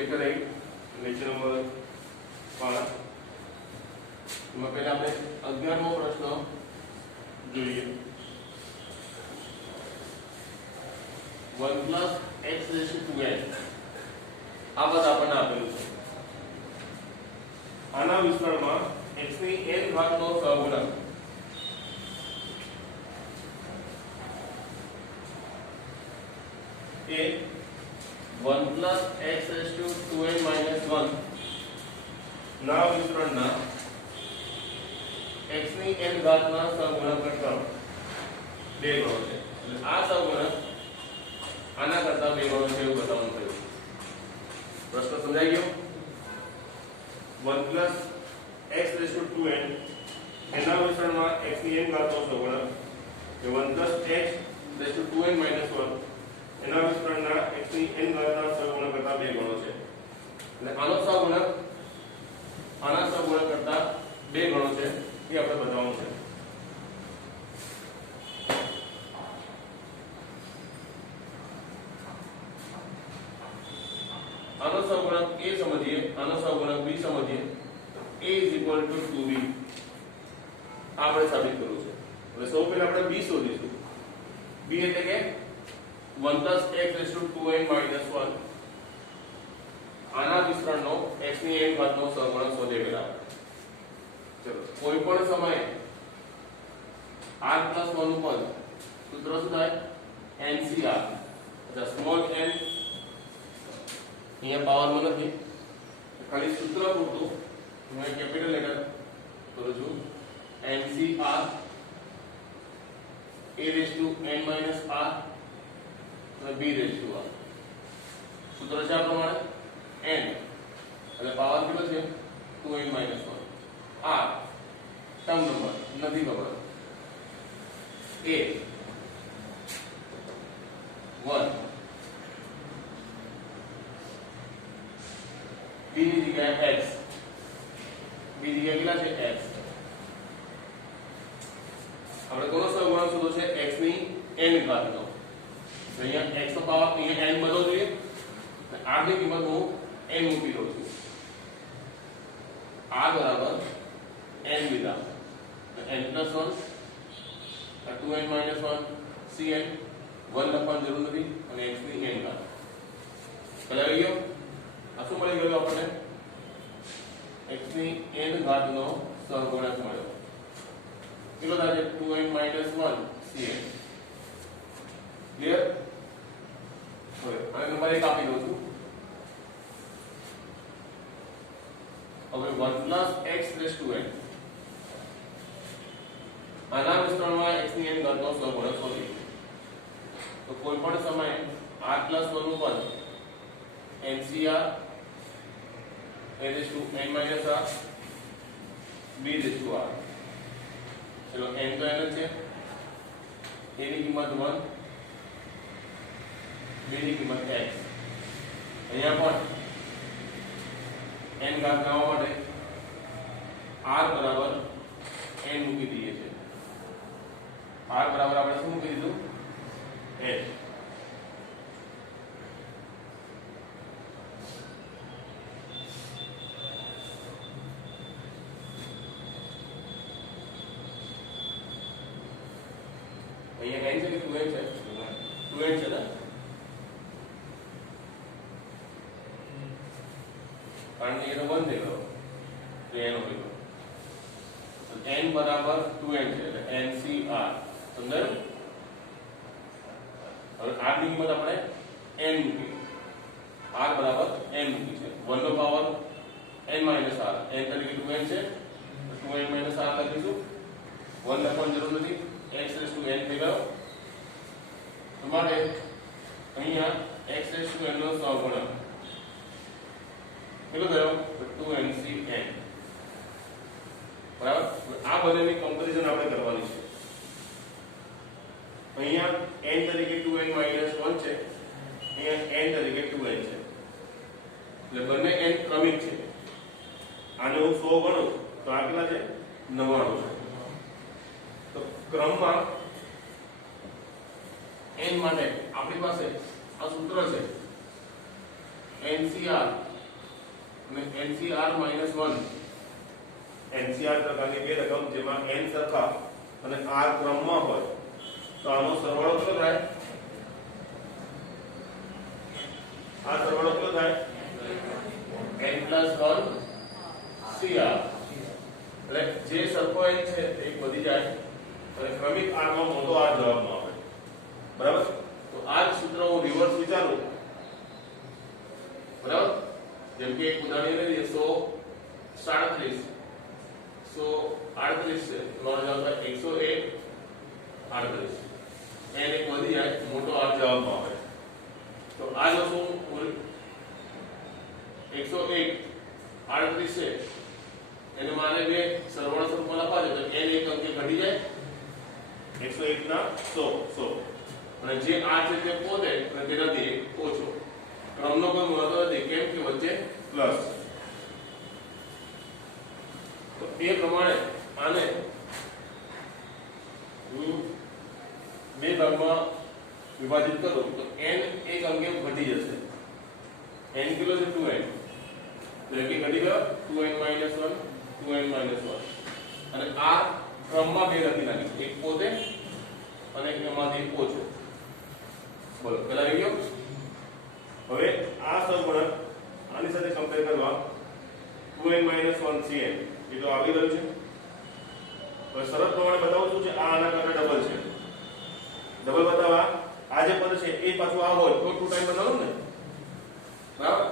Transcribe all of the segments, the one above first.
Chapter 8 lecture number 5 એમાં પહેલા આપણે 11મો પ્રશ્ન જોઈએ 1 plus x raised to 2n આ પદ આપણને આપેલું છે આના વિસ્તરણમાં x ની n ઘાતનો સહગુણક એ 1 plus x raised to 2n minus 1 ના વિસ્તરણના x ની n ઘાતના સહગુણક કરતા 2 ગણો છે એટલે આ સહગુણક આના કરતા 2 ગણો છે એવું બતાવવાનું થયું પ્રશ્ન સમજાઈ ગયો 1 plus x raised to 2n એના વિસ્તરણમાં x ની n ઘાતનો સહગુણક એ 1 plus x raised to 2n minus 1 એના વિસ્તરણના x ની n ઘાતના સહગુણક કરતા 2 ગણો છે એટલે આનો સહગુણક આના સહગુણક કરતા 2 ગણો છે એ આપણે બતાવવાનું છે આનો સહગુણક a સમજીએ આનો સહગુણક b સમજીએ a = 2b આપણે સાબિત કરવું છે એટલે સૌ પહેલા આપણે b શોધીશું b એટલે કે 1 plus x raised to 2n minus 1 આના વિસ્તરણનો x ની n ઘાતનો સહગુણક શોધે પહેલા ચલો કોઈ પણ સમયે r plus 1 નું પદ સૂત્ર શું થાય NCR એટલે સ્મોલ n અહીંયા પાવરમાં નથી ખાલી સૂત્ર પૂરતું હું એક કેપિટલ લેટર કરું છું NCR a raised to n minus r અને b raised to r સૂત્ર છે આ પ્રમાણે n એટલે પાવર કેટલો છે 2n minus 1 r term number નથી ખબર a 1 b ની જગ્યાએ x b ની જગ્યાએ કેટલા છે x આપણે કોનો સહગુણક શોધો છે x ની n ઘાતનો અહીંયા x નો પાવર અહીંયા n બધો જોઈએ r ની કિંમત હું n મૂકી દઉં છું r બરાબર n લીધા n plus 1 2n minus 1 cn 1 લખવાની જરૂર નથી અને x ની n ઘાત બરાબર ગયો આ શું મળી ગયું આપણને x ની n ઘાતનો સહગુણક મળ્યો કેટલો થાય છે 2n minus 1 cn ક્લિયર હવે આને નંબર 1 આપી દઉં છું હવે 1 plus x raised to n આના વિસ્તરણમાં x ની n ઘાતનો સહગુણક શોધીએ તો કોઈ પણ સમયે r plus 1 નું પદ NCR a raised to n minus r b raised to r ચલો n તો n જ છે a ની કિંમત 1 b ની કિંમત x અહીંયા પણ n ઘાત લાવવા માટે r બરાબર n મૂકી દઈએ છે r બરાબર આપણે શું મૂકી દીધું n અહીંયા n છે કે 2n છે 2n છે ને કારણ કે એનો 1 થઈ ગયો તો n હોય તો n બરાબર 2n છે એટલે NCR સમજાયું હવે r ની કિંમત આપણે n મૂકી r બરાબર n મૂકી છે 1 નો power n minus r n તરીકે 2n છે તો 2n minus r લખીશું 1 લખવાની જરૂર નથી x raised to n થઈ ગયો તો માટે અહીંયા x raised to n નો સહગુણક કેટલો થયો 2NCn બરાબર આ બંનેની કમ્પેરીઝન આપણે કરવાની છે અહીંયા n તરીકે 2n minus 1 છે અહીંયા n તરીકે 2n છે એટલે બંને n ક્રમિક છે આને હું 100 ગણું તો આ કેટલા છે 99 છે તો ક્રમમાં n માટે આપણી પાસે આ સૂત્ર છે NCR અને NCR -1 NCR પ્રકારની બે રકમ જેમાં n સરખા અને r ક્રમમાં હોય તો આનો સરવાળો કેટલો થાય? આ સરવાળો કેટલો થાય? n+1 CR. એટલે જે સરખો n છે તે એક વધી જાય અને ક્રમિક r માં મોટો r જવાબમાં આવે. બરાબર? તો આ સૂત્ર હું રિવર્સ વિચારું. બરાબર? જેમ કે એક ઉદાહરણ લઈએ 137 138 છે નો જવાબ થાય 101 38. n એક વધી જાય મોટો r જવાબમાં આવે. તો આ જો શું 101 38 છે એને મારે બે સરવાળો સ્વરૂપમાં લખવા છે તો n એક અંકે ઘટી જાય 101 ના 100 અને જે r છે તે પોતે અને તેનાથી એક ઓછો. ક્રમનો કોઈ મહત્વ નથી કેમ કે વચ્ચે પ્લસ. તો એ પ્રમાણે આને હું બે ભાગમાં વિભાજિત કરું તો n એક અંકે ઘટી જશે. n કેટલો છે 2n એટલે કે ઘટી ગયો 2n - 1 2n - 1 અને આ ક્રમમાં બે લખી નાખી એક પોતે અને એમાંથી એક ઓછો. બોલો પેલા આવી ગયો. હવે આ સહગુણક આની સાથે કમ્પેર કરવા 2n - 1 cn એ તો આવી ગયું છે. હવે શરત પ્રમાણે બતાવું છું છે આ આના કરતા ડબલ છે. ડબલ બતાવવા આ જે પદ છે એ પાછું આ હોય તો 2 ટાઈમ બતાવું ને. બરાબર?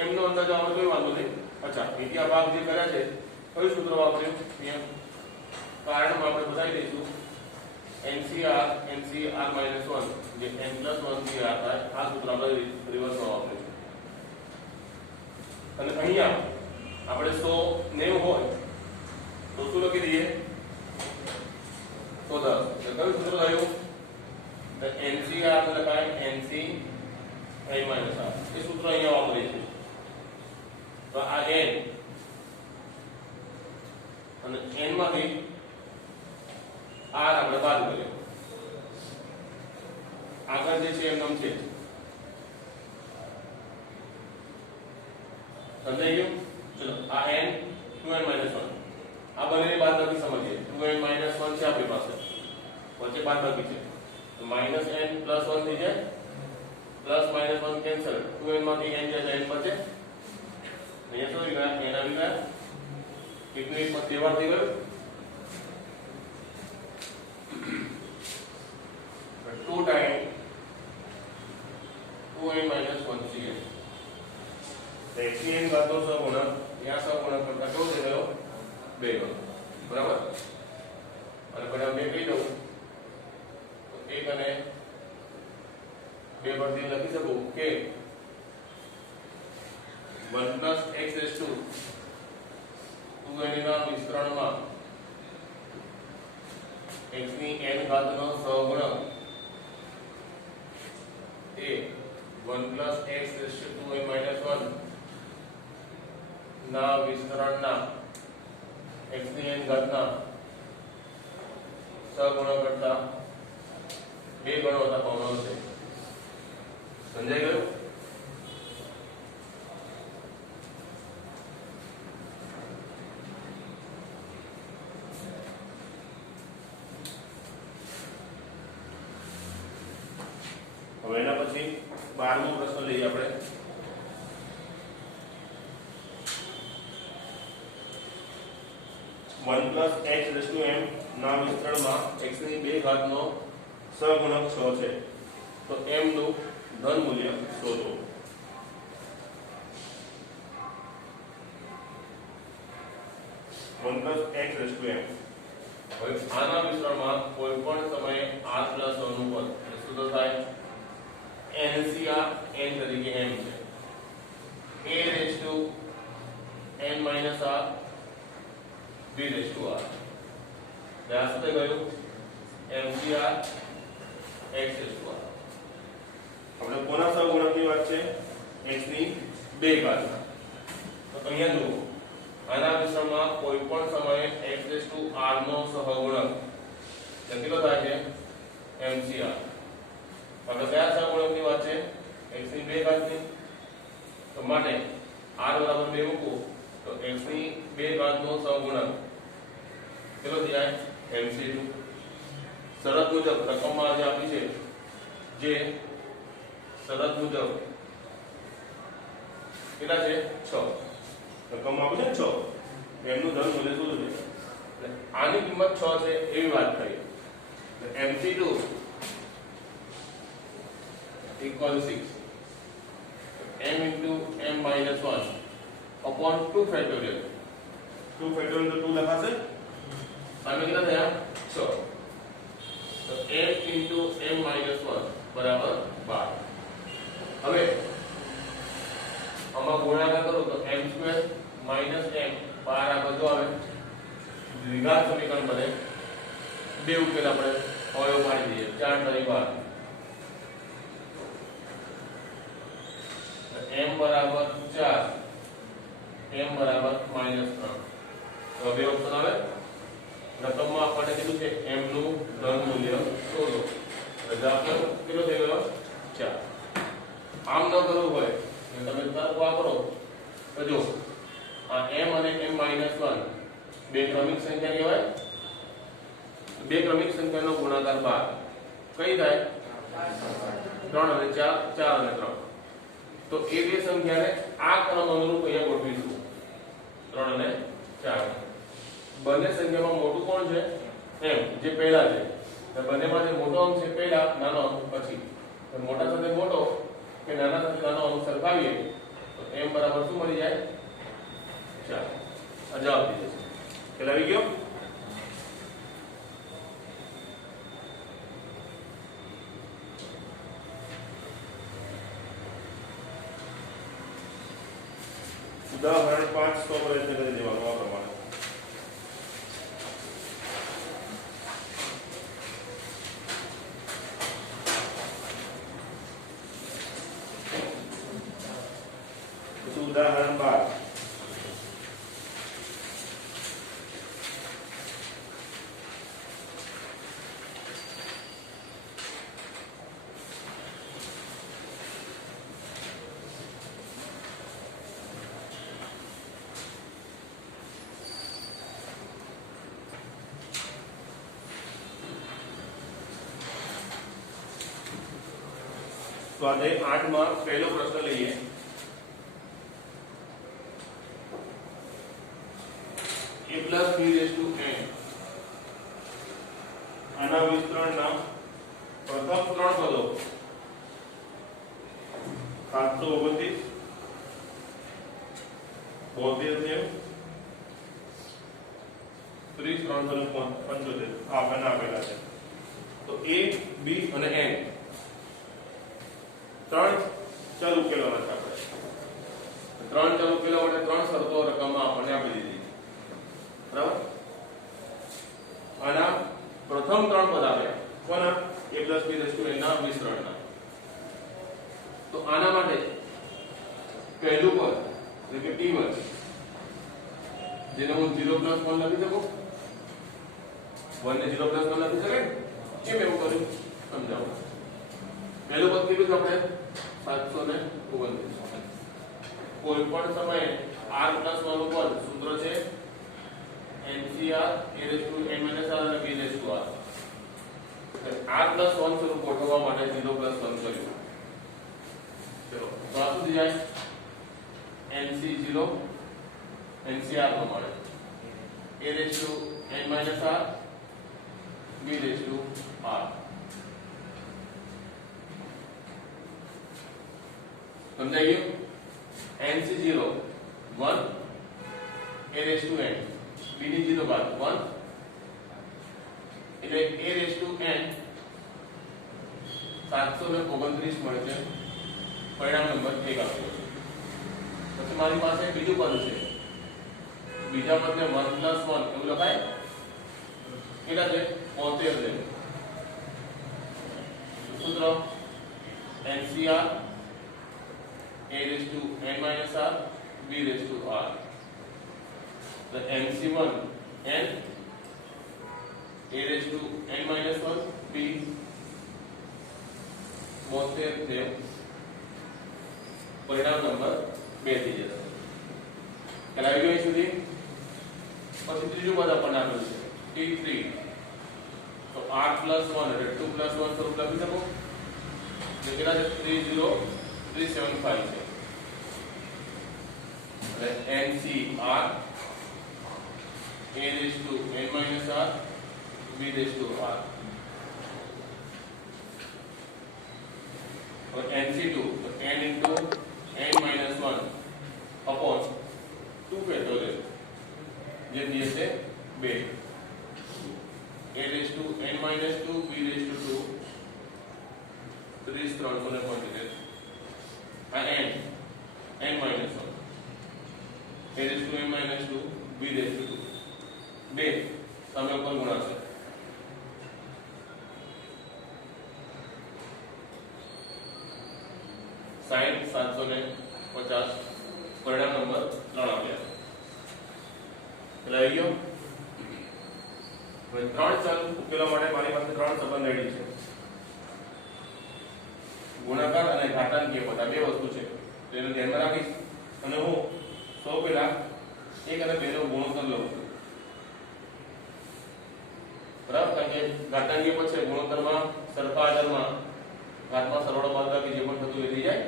એમનો અંદાજ આવવાનો કોઈ વાંધો નહીં. અચ્છા બીજા ભાગ જે કર્યા છે કયું સૂત્ર વાપર્યું નિયમ કારણમાં આપણે બતાવી દઈશું NCR -1 જે n+1 CR થાય આ સૂત્ર આપણે રિવર્સમાં વાપરીશું. અને અહીંયા આપણે 190 હોય તો શું લખી દઈએ 110. એટલે કયું સૂત્ર થયું? તો NCR લખાય NC - r એ સૂત્ર અહીંયા વાપરીશું. તો આ n અને n માંથી r આપણે બાદ કરીએ. આગળ જે છે એમ છે સમજાઈ ગયું. ચલો આ n 2n - 1 આ બંનેની બાદબાકી સમજીએ. 2n - 1 છે આપણી પાસે વચ્ચે બાદબાકી છે તો -n + 1 થઈ જાય પ્લસ -1 કેન્સલ 2n માંથી n જાય n બચે. અહીંયા શું આવી ગયા n આવી ગયા એકનું એક માં તહેવાર થઈ ગયો 2 ટાઈમ 2n - 1 cn. xn ઘાતનો સહગુણક ત્યાં સહગુણક કરતા કેવો થઈ ગયો 2 ગણો. બરાબર? અને પરિણામ 2 કહી દઉં તો 1 અને 2 પરથી લખી શકું કે 1 + x2n ના વિસ્તરણમાં x ની n ઘાતનો સહગુણક એ 1 + x2n - 1 ના વિસ્તરણના x ની n ઘાતના સહગુણક કરતા 2 ગણો આપવામાં આવશે. સમજાઈ ગયું? હવે એના પછી 12મો પ્રશ્ન લઈએ આપણે. +1 + x⁻m ના વિસ્તરણમાં x ની 2 ઘાતનો સહગુણક 6 છે તો m નું ધન મૂલ્ય શોધો. +1 + x⁻m હવે આના વિસ્તરણમાં કોઈ પણ સમયે r + 1 નું પદ શું થાય NCR n તરીકે m છે a⁻n - r b⁻r ત્યાં સુધી ગયું MCR x⁻r. આપણે કોના સહગુણકની વાત છે x ની 2 ઘાત. તો અહીંયા જુઓ આના વિસ્તરણમાં કોઈ પણ સમયે x⁻r નો સહગુણક કેટલો થાય છે MCR. આપણે કયા સહગુણકની વાત છે x ની 2 ઘાતની. તો માટે r બરાબર 2 મૂકો તો x ની 2 ઘાતનો સહગુણક કેટલો થાય mc2 શરત મુજબ રકમમાં જે આપી છે જે શરત મુજબ કેટલા છે 6 રકમમાં આપે છે 6 એમનું ધન મૂલ્ય શું છે આની કિંમત 6 છે એવી વાત કરી mc2 equal 6 m into m minus 1 upon 2 factorial 2 factorial तो 2 લખાશે સામે કેટલા થયા 6 તો m into m minus 1 બરાબર 12 હવે આમાં ગુણાકાર કરો તો m square minus m 12 આ બધું આવે દ્વિઘાત સમીકરણ બને બે ઉકેલ આપણે અવયવ પાડી દઈએ 4 × 12 m બરાબર 4 m બરાબર -3 તો બે ઓપ્શન આવે રકમમાં આપણને કીધું છે m નું ધન મૂલ્ય શોધો દાખલો કેટલો થઈ ગયો 4 આમ ન કરવું હોય તો તમે તર્ક વાપરો તો જો આ m અને m -1 બે ક્રમિક સંખ્યા કહેવાય બે ક્રમિક સંખ્યાનો ગુણાકાર 12 કઈ થાય 3 અને 4 4 અને 3 तो ए બે સંખ્યાને આ ક્રમ અનુરૂપ અહીંયા ગોઠવીશું 3 અને 4 બંને સંખ્યામાં મોટું કોણ છે m જે પહેલા છે તો બંનેમાં જે મોટો અંક છે પહેલા નાનો અંક પછી તો મોટા સાથે મોટો કે નાના સાથે નાનો અંક સરખાવીએ તો m બરાબર શું મળી જાય 4 આ જવાબ થઈ જશે કેટલા આવી ગયો उदाहरण 5 को प्रयत्न કરી દેવાનો આ પ્રમાણે ઉદાહરણ 12 स्वाध्याय 8 में पहलो प्रश्न लीजिए a plus b raised to n આના વિસ્તરણના પ્રથમ ત્રણ પદો 729 72 30 375 આપણને આપેલા છે તો a b અને n ત્રણ ચલ ઉકેલવાના છે આપણે ત્રણ ચલ ઉકેલવા માટે ત્રણ શરતો રકમમાં આપણને આપી દીધી બરાબર આના પ્રથમ ત્રણ પદ આપ્યા કોના a plus b raised to n ના વિસ્તરણના તો આના માટે પહેલું પદ એટલે કે t1 જેને હું 0 + 1 લખી શકું 1 ને 0 + 1 લખી શકાય કેમ એવું કર્યું સમજાવો પહેલું પદ કીધું કે આપણે 729 કોઈ પણ સમયે r + 1 ઉપર સૂત્ર છે NCR a raised to n - r અને b raised to r r + 1 સ્વરૂપ ગોઠવવા માટે 0 + 1 કર્યું ચલો તો આ શું થઈ જાય NC0 NCR પ્રમાણે a raised to n - r b raised to r समझाई गयो NC0 1 a raised to n b ની 0 બાદ 1 એટલે a raised to n 729 મળે છે પરિણામ નંબર 1 આપ્યો છે પછી મારી પાસે બીજું પદ છે બીજા પદને 1 + 1 એવું લખાય કેટલા છે 73 છે સૂત્ર NCR a raised to n - r b raised to r the NC1 n a raised to n - 1 b 72 છે પરિણામ નંબર 2 થઈ જશે ખ્યાલ આવી ગયો સુધી? પછી ત્રીજું પદ આપણને આપેલું છે t3, તો r + 1 એટલે 2 + 1 સ્વરૂપ લખી શકો. એટલે કેટલા છે? 30375 છે. એટલે NCR a raised to n minus r b raised to r. और NC2 तो n into n minus 1 upon 2 factorial ये दिए थे 2 a raised to n minus 2 b raised to 2 3 300 ने quantity n minus 1 a raised to n minus 2 b raised to 2 2 सामने ऊपर गुणा से साइन 750 परिणाम नंबर 3 આવ્યા. એટલે આવી ગયો. હવે 3 ચલ ઉકેલવા માટે મારી પાસે 3 સંબંધ રેડી છે. ગુણાકાર અને ઘાતાંકીય પદ આ બે વસ્તુ છે. તો એને ધ્યાનમાં રાખીશ અને હું સૌ પહેલા 1 અને 2 નો ગુણોત્તર લઉં છું. બરાબર? કારણ કે ઘાતાંકીય પદ છે ગુણોત્તરમાં સરખા આધારમાં ઘાતમાં સરવાળો બાદબાકી જે પણ થતું એ થઈ જાય.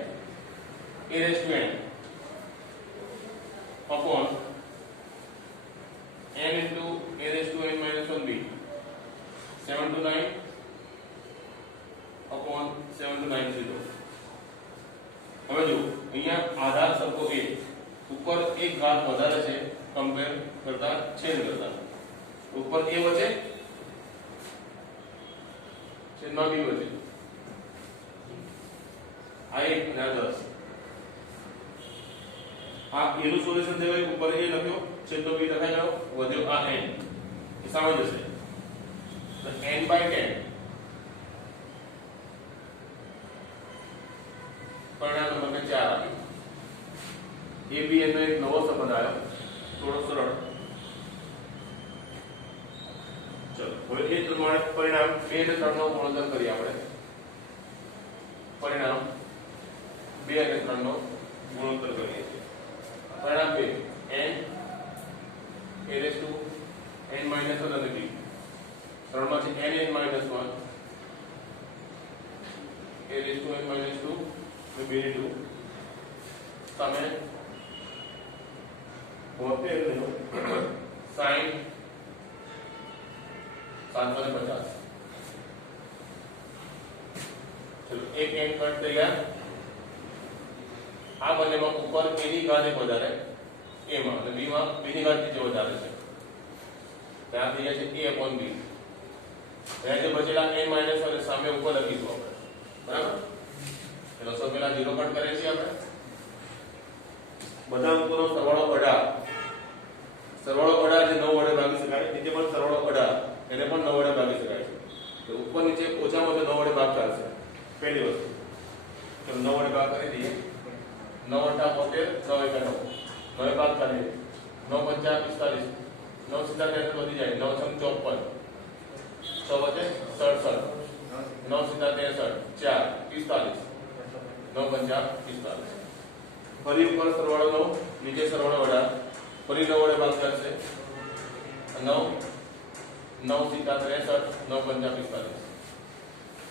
a raised to n upon n into a raised to n minus 1b 7 to 9 upon 7 to 9 0. હવે જો અહીંયા આધાર સરખો a ઉપર એક ઘાત વધારે છે કમ્પેર કરતા છેદ કરતા. ઉપર a વચ્ચે છેદમાં b વચ્ચે આ 1 અને આ 10. આ એનું સોલ્યુશન દેવાય ઉપર એ લખ્યો છેદનો b લખાઈ ગયો વધ્યો આ n એ સામે જશે તો n/10 પરિણામ નંબર 4 આવ્યું. a b નો એક નવો સંબંધ આવ્યો થોડો સરળ. ચલો હવે એ પ્રમાણે પરિણામ 2 અને 3 નો ગુણોત્તર કરીએ આપણે. પરિણામ 2 અને 3 નો ગુણોત્તર કરીએ છીએ. परिणाम 2 n a raised to n minus 1 અને b 3 માં છે n minus 1 a raised to n minus 2 અને b ની 2 સામે 72 નો sin 750. चलो एक n कट तैयार. આ બંનેમાં ઉપર a ની ઘાત એક વધારે a માં અને b માં b ની ઘાત નીચે વધારે છે. ત્યાં થઈ જાય છે a upon b. ત્યાં જે બચેલા n minus અને સામે ઉપર લખીશું આપણે. બરાબર? ચલો સૌ પહેલા 0 કટ કરીએ છીએ આપણે. બધા અંકોનો સરવાળો 18. સરવાળો 18 જે 9 વડે ભાગી શકાય. નીચે પણ સરવાળો 18 એને પણ 9 વડે ભાગી શકાય છે. તો ઉપર નીચે ઓછામાં ઓછો 9 વડે ભાગ ચાલશે. પહેલી વસ્તુ. ચલો 9 વડે ભાગ કરી દઈએ. 9 × 72 9 × 9 9 ભાગ કરીએ 9 × 5 45 9 સીધા કેન્સલ વધી જાય 9 × 54 6 વચ્ચે 67 9 સીધા 63 4 45 9 × 45 ફરી ઉપર સરવાળો 9 નીચે સરવાળો 18 ફરી 9 વડે ભાગ કરશે 9 9 સીધા 63 9 × 45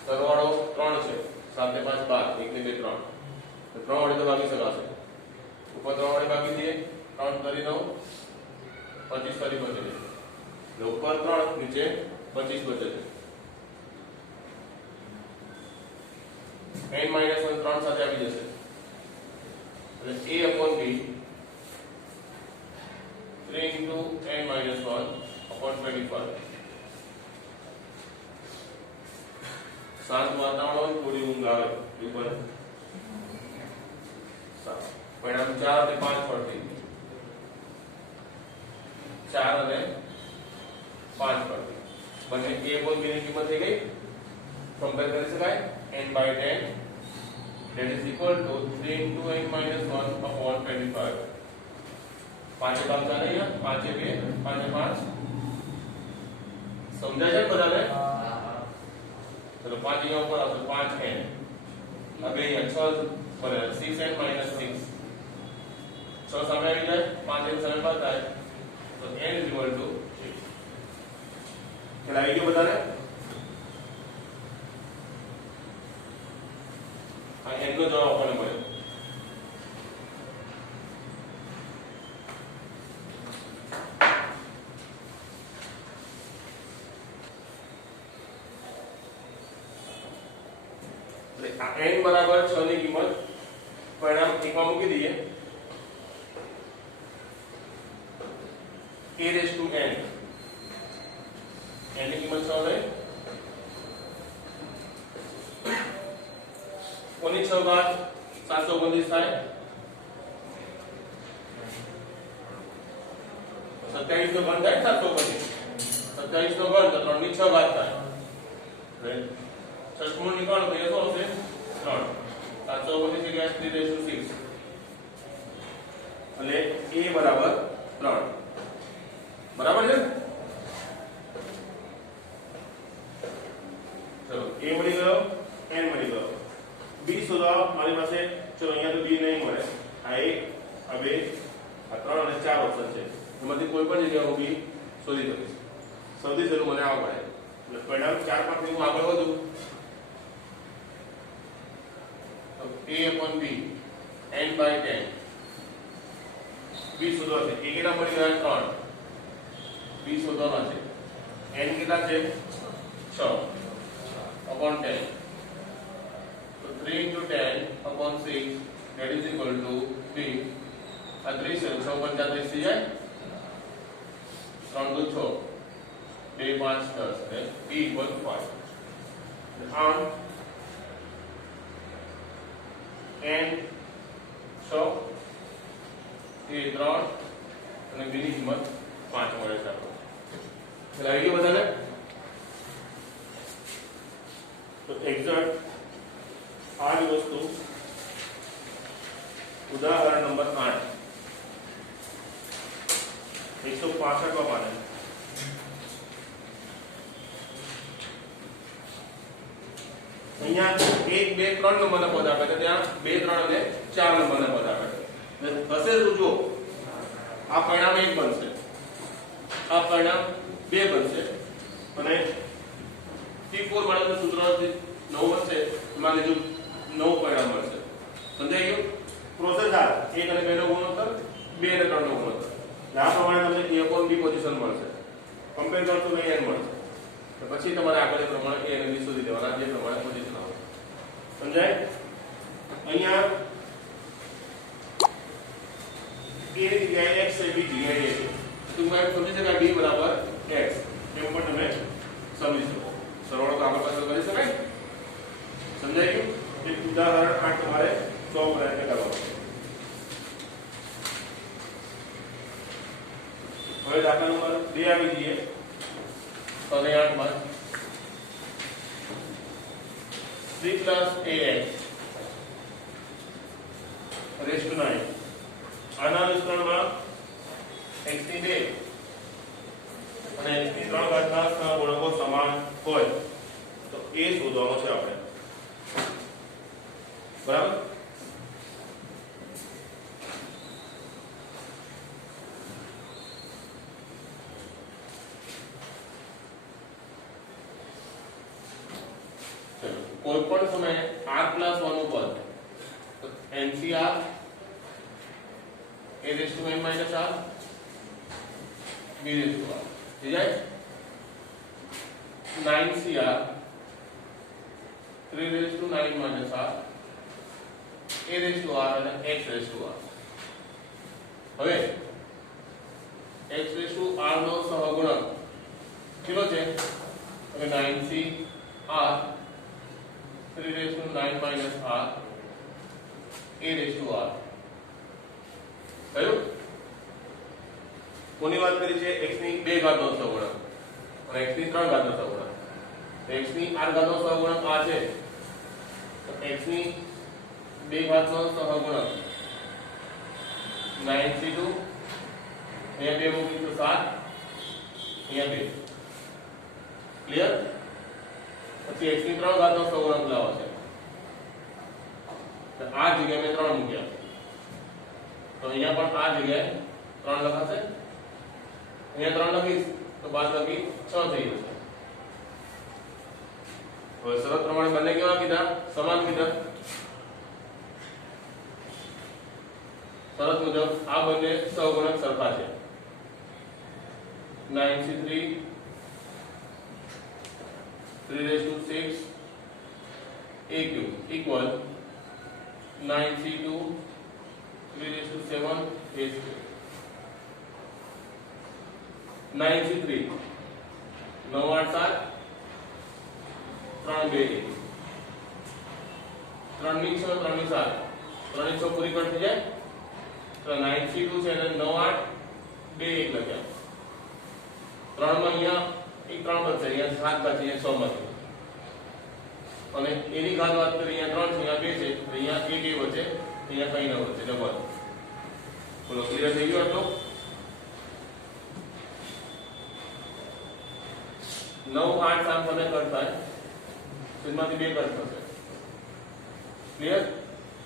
સરવાળો 3 છે 7 ને 5 12 1 ને 2 3 तो 3 वडे तो भागी शकाशे. ऊपर 3 वडे भागी दिए 3 કરી 9 25 કરી બચે છે. ऊपर 3 નીચે 25 બચે છે. n - 1 3 સાથે આવી જશે. એટલે a upon b 3 into n - 1 upon 25. શાંત વાતાવરણ થોડી ઊંઘ આવે ઉપર. परिणाम 4 અને 5 પરથી 4 અને 5 પરથી બંને a और b ની કિંમત થઈ ગઈ. કમ્પેર કરી શકાય n/10 that is equal to 3 into n minus 1 upon 25. 5 ભાગ ચાલે અહીંયા 5 2 5 5 સમજાય છે બધાને? ચલો 5 અહીંયા ઉપર આવશે 5n હવે અહીંયા 6 બરાબર 6n minus 6 6 સામે આવી જાય 5 5 સમય બાદ થાય તો n = 6 ખ્યાલ આવી ગયો બધાને આ n નો જવાબ આપણને મળ્યો n બરાબર 6 ની કિંમત પરિણામ 1 માં મૂકી દઈએ a raised to n ની કિંમત 6 રહે કોની 6 બાદ 729 થાય 27 નો ઘન થાય 729 27 નો ઘન તો 3 ની 6 બાદ થાય છઠ્ઠું નીકળો તો એ શું હશે 3 729 જગ્યાએ 3 એટલે a બરાબર 3 બરાબર છે ચલો a મળી ગયો n મળી ગયો b શોધવા મારી પાસે ચલો અહીંયા તો b નહીં મળે આ 1 આ 2 આ 3 અને 4 ઓપ્શન છે એમાંથી કોઈ પણ જગ્યાએ હું b શોધી શકીશ સૌથી સહેલું મને આ મળે એટલે પરિણામ 4 માંથી હું આગળ વધું તો a/b n/10 b શોધવા છે a કેટલા મળી ગયા 3 b શોધવાના છે n કેટલા છે 6/10 so 3 into 10/6 that is equal to b આ 3 છે 6 35 થઈ જાય 3 2 6 2 5 10 અને b = 5 આમ n 6 a 3 અને b ની કિંમત 5 મળે છે એટલે આવી ગયું બધાને તો એક્ઝેક્ટ આ જ વસ્તુ ઉદાહરણ નંબર 8 165 માં પાને અહીંયા 1 2 3 નંબરના પદ આપે છે ત્યાં 2 3 અને 4 નંબરના પદ આપે છે હશે જો આ પરિણામ 1 બનશે આ પરિણામ 2 બનશે અને T4 વાળાનું સૂત્ર 9 બનશે એમાં લીધું 9 પરિણામ મળશે સમજાઈ ગયું પ્રોસેસ આ 1 અને 2 નો ગુણોત્તર 2 અને 3 નો ગુણોત્તર આ પ્રમાણે તમને a/b પોઝિશન મળશે કમ્પેર કરતો નહીં n મળશે તો પછી તમારે આગળ પ્રમાણે a અને b શોધી દેવાના જે પ્રમાણે પોઝિશન આવે સમજાય અહીંયા a ની જગ્યાએ x છે b જગ્યાએ a છે તો તમે સમજી શકાય b બરાબર x એમ પણ તમે સમજી શકો સરવાળો તો આગળ પાછળ કરી શકાય સમજાય ગયું એક ઉદાહરણ 8 તમારે 100 પ્રયત્ન કરવાનો હવે દાખલા નંબર 2 આવી જઈએ તો 8 માં 3 + ax raised to 9 આના વિસ્તરણમાં x ની 2 અને x ની 3 ઘાતના સહગુણકો સમાન હોય તો a શોધવાનો છે આપણે બરાબર કોઈ પણ સમયે r + 1 નું પદ તો NCR a raised to n - r b raised to r થઈ જાય 9CR 3 raised to 9 - r a raised to r અને x raised to r હવે x raised to r નો સહગુણક કેટલો છે હવે 9CR 3 raised to 9 - r a raised to r કયું કોની વાત કરી છે x ની 2 ઘાતનો સહગુણક અને x ની 3 ઘાતનો સહગુણક x ની r ઘાતનો સહગુણક આ છે તો x ની 2 ઘાતનો સહગુણક 9c2 અહીંયા 2 મૂકી તો 7 અહીંયા 2 ક્લિયર પછી x ની 3 ઘાતનો સહગુણક લાવો છે તો આ જગ્યાએ મેં 3 મૂક્યા તો અહીંયા પણ આ જગ્યાએ 3 લખાશે, અહીંયા 3 લખીશ તો બાદબાકી 6 થઈ જશે. હવે શરત પ્રમાણે બંને કેવા કીધા? સમાન કીધા. શરત મુજબ આ બંને સહગુણક સરખા છે. 9c3 3 6 a cube equal 9c2 3 7 a square. 9c3 9 8 7 3 2 1 3 ની 6 3 ની 7 3 ની 6 પૂરી કરતી જાય તો 9c2 છે અને 9 8 2 1 લખ્યા. 3 માં અહીંયા એક 3 બચશે, અહીંયા 7 બચે, અહીંયા 6 બચે અને એની ઘાત વાત કરીએ અહીંયા 3 છે, અહીંયા 2 છે, અહીંયા 1 વચ્ચે, અહીંયા કઈ ન વચ્ચે ડબલ. બોલો ક્લિયર થઈ ગયું આટલું? 9 8 સામ સામે કટ થાય, છેદમાંથી 2 કટ થશે. ક્લિયર?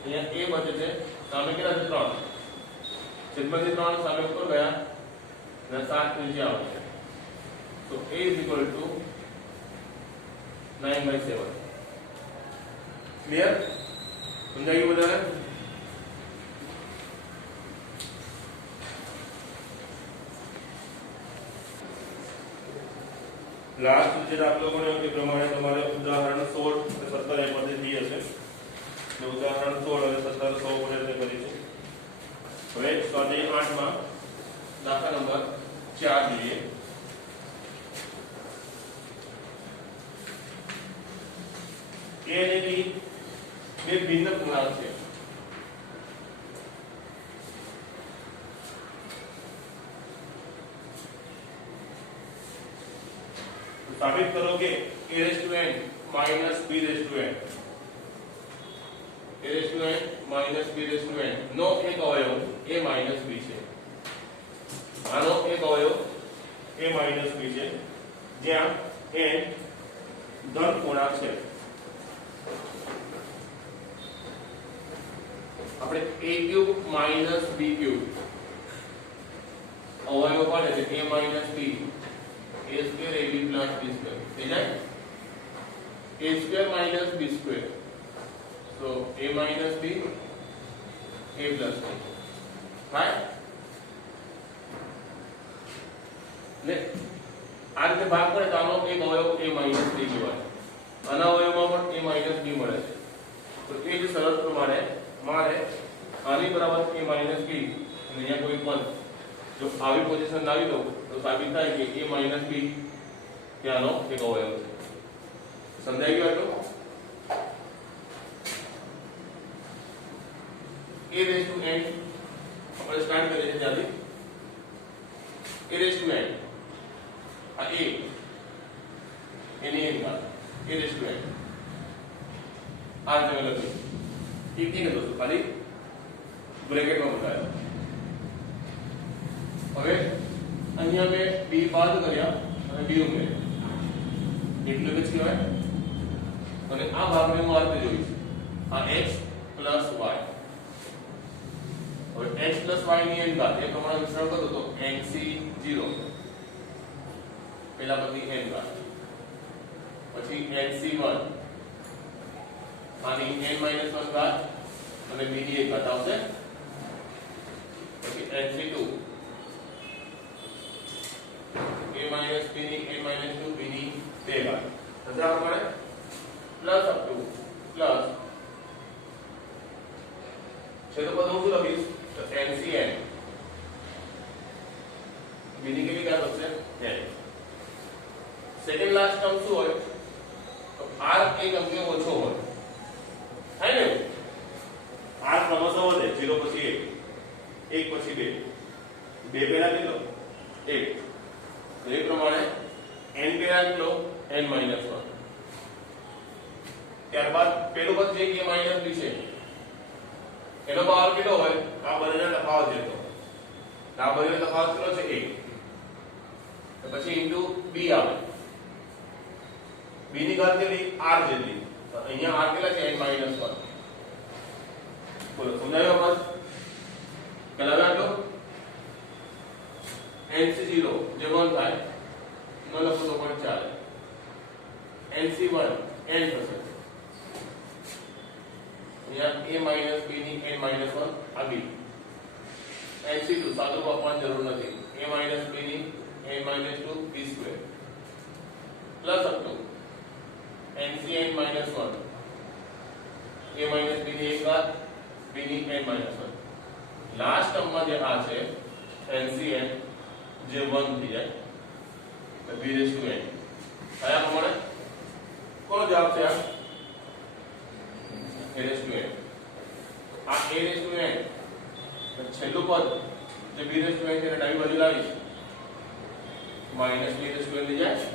અહીંયા a બચે છે, સામે કેટલા છે? 3. છેદમાંથી 3 સામે ઉપર ગયા અને 7 નીચે આવશે. તો a is equal to 9/7. Clear? સમજાઈ ગયું બધાને? લાસ્ટ જે દાખલો ગણ્યો તે પ્રમાણે તમારે ઉદાહરણ 16 અને 17 એ પદ્ધતિ હશે. ઉદાહરણ 16 અને 17 સૌ કોને રીતે કરીશું. હવે સ્વાધ્યાય 8 માં દાખલા નંબર 4 જોઈએ. a અને b બે ભિન્ન પૂર્ણાંક છે. સાબિત કરો કે a⁻n માઈનસ b⁻n નો એક અવયવ a માઈનસ b છે. આનો એક અવયવ a માઈનસ b છે જ્યાં n ધન પૂર્ણાંક છે. આપણે a³ માઈનસ b³ અવયવ પડે છે a minus b a² ab plus b² થઈ જાય. a² minus b², so a minus b a plus b થાય ને આ રીતે ભાગ પડે તો આનો એક અવયવ a માઈનસ b કહેવાય. આના અવયવમાં પણ a માઈનસ b મળે છે. તો એ જ શરત પ્રમાણે મારે આની બરાબર a માઈનસ b અને અહીંયા કોઈ પણ જો આવી પોઝિશન લાવી દઉં તો સાબિત થાય કે a માઈનસ b ત્યાંનો એક અવયવ છે. સમજાઈ ગયું આટલું? a⁻n આપણે સ્ટાર્ટ કરીએ છીએ ત્યાંથી. a⁻n આ a એની એક ઘાત a⁻n આ રીતે લખ્યું. એક નહીં લખો ખાલી બ્રેકેટમાં મૂકાયો. હવે અહીંયા મેં b બાદ કર્યા અને b ઉમેર્યા એટલે જ કહેવાય. અને આ ભાગને હું આ રીતે જોઈશ. આ x પ્લસ y. હવે x પ્લસ y ની n ઘાત એ પ્રમાણે વિસ્તરણ કરો તો nc0 પહેલા પછી n ઘાત પછી nc1 આની n-1 ઘાત અને b ની એક ઘાત આવશે. પછી nc2 a-b ની n-2 b ની 2 ઘાત સમજા પ્રમાણે પ્લસ અપ ટુ પ્લસ છેદપદ હું શું લખીશ તો ncn b ની કેટલી ઘાત હશે n. સેકન્ડ લાસ્ટ ટર્મ શું હોય તો r એક અંકે ઓછો હોય થાય ને. r ક્રમશઃ વધે 0 પછી 1 1 પછી 2 2 પહેલા કેટલો 1 તો એ પ્રમાણે n પહેલા કેટલો n-1. ત્યારબાદ પેલું પદ જે કે માઈનસ b છે એનો પાવર કેટલો હોય આ બંનેનો તફાવત જેટલો. આ બંનેનો તફાવત કેટલો છે 1 તો પછી ઇન્ટુ b આવે. b ની ઘાત કેટલી r જેટલી તો અહીંયા r કેટલા છે n-1. બોલો સમજાયો બસ? પહેલા આટલો NC0 જે 1 થાય ન લખો તો પણ ચાલે. NC1 n થશે. અહીંયા a b ની n 1 આ b. NC2 સાદું આપવાની જરૂર નથી. a b ની n 2 b square plus up to NCn -1 a b ની 1 ઘાત b ની n 1. લાસ્ટ ટર્મમાં જે આ છે NCn જે 1 થઈ જાય તો b n આયા પ્રમાણે કોનો જવાબ છે? આ a n આ a n છેલ્લું પદ જે b n છે એને ડાબી બાજુ લાવીશ -b થઈ જાય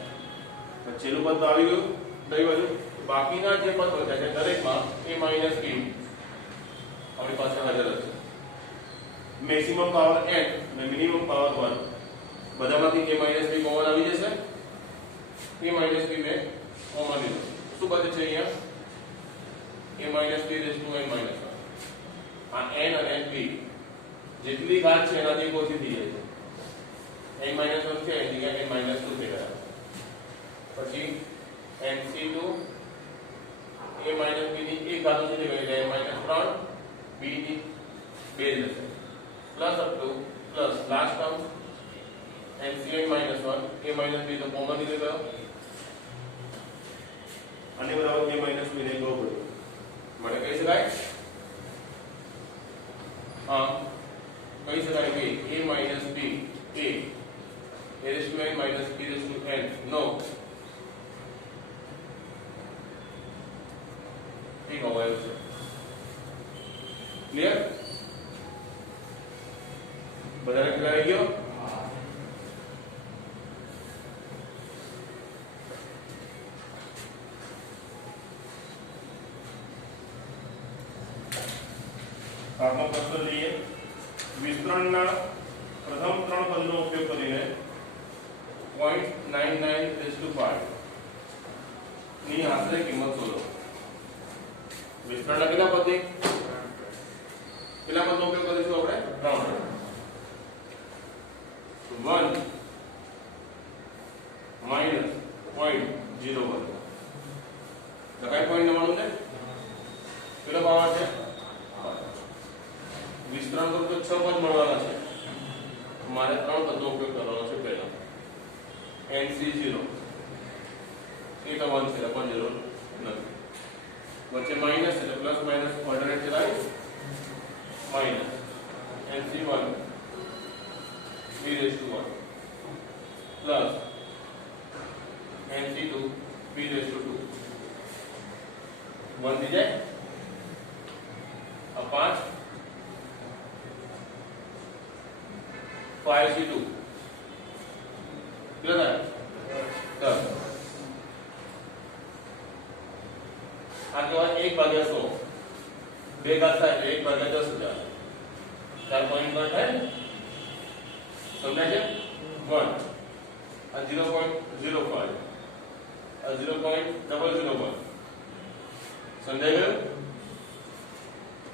તો છેલ્લું પદ તો આવી ગયું ડાબી બાજુ. બાકીના જે પદ બચ્યા છે દરેકમાં a b આપણી પાસે હાજર છે. મેક્સિમમ પાવર n અને મિનિમમ પાવર 1 બધામાંથી a b કોમન આવી જશે. a b મેં કોમન લીધું. શું બચે છે અહીંયા? a b n 1. આ n અને b જેટલી ઘાત છે એનાથી ઓછી થઈ જાય છે. n 1 છે એની જગ્યાએ n 2 થઈ ગયા. પછી NC2 a b ની 1 ઘાત ઓછી થઈ ગઈ એટલે n 3 b ની 2 જશે plus up to plus last term NCn -1 a b તો કોમન નીકળી ગયો અને બરાબર a b ને ગો પડ્યો. મને કહી શકાય કહી શકાય કે a b a n નો એક અવયવ છે. ક્લિયર? બધાને ક્લિયર આવી ગયો? આપનો પ્રશ્ન લઈએ. વિસ્તરણના પ્રથમ 3 પદનો ઉપયોગ કરીને 0.99 ની આશરે કિંમત શોધો. વિસ્તરણના કેટલા પદ? કેટલા પદનો ઉપયોગ કરીશું આપણે? 3. 1 -0.01 તો કઈ પોઈન્ટ નંબર છે? કેટલો પાવર છે? વિસ્તરણ કરું તો 6 પદ મળવાના છે. મારે 3 પદનો ઉપયોગ કરવાનો છે. પહેલા NC0 એ તો 1 છે પણ જરૂર નથી. વચ્ચે માઈનસ એટલે પ્લસ માઈનસ ઓલ્ટરનેટ ચલાવીશ. Minus NC1 b n 1 plus NC2 b n 2 1 થઈ જાય. अब 5 5C2 कितना है 10. आगे बाद 1/100 2 घात था 1/10,000 4 पॉइंट कट है समझा है 1 और 0.05 और 0.001 समझा गया.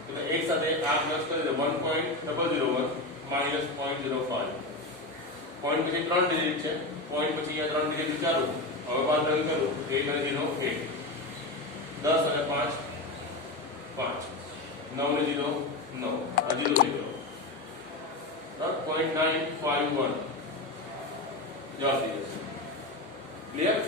तो एक साथ आ प्लस कर दे 1.001 माइनस 0.05 पॉइंट પછી 3 ડિજિટ છે. पॉइंट પછી આ 3 ડિજિટ વિચારો. હવે બાદ રન કરો 8 અને 0 8 10 અને 5 5 9 ને 0 9 આ 0 નીકળો 0.951 જવાબ થઈ જશે. ક્લિયર?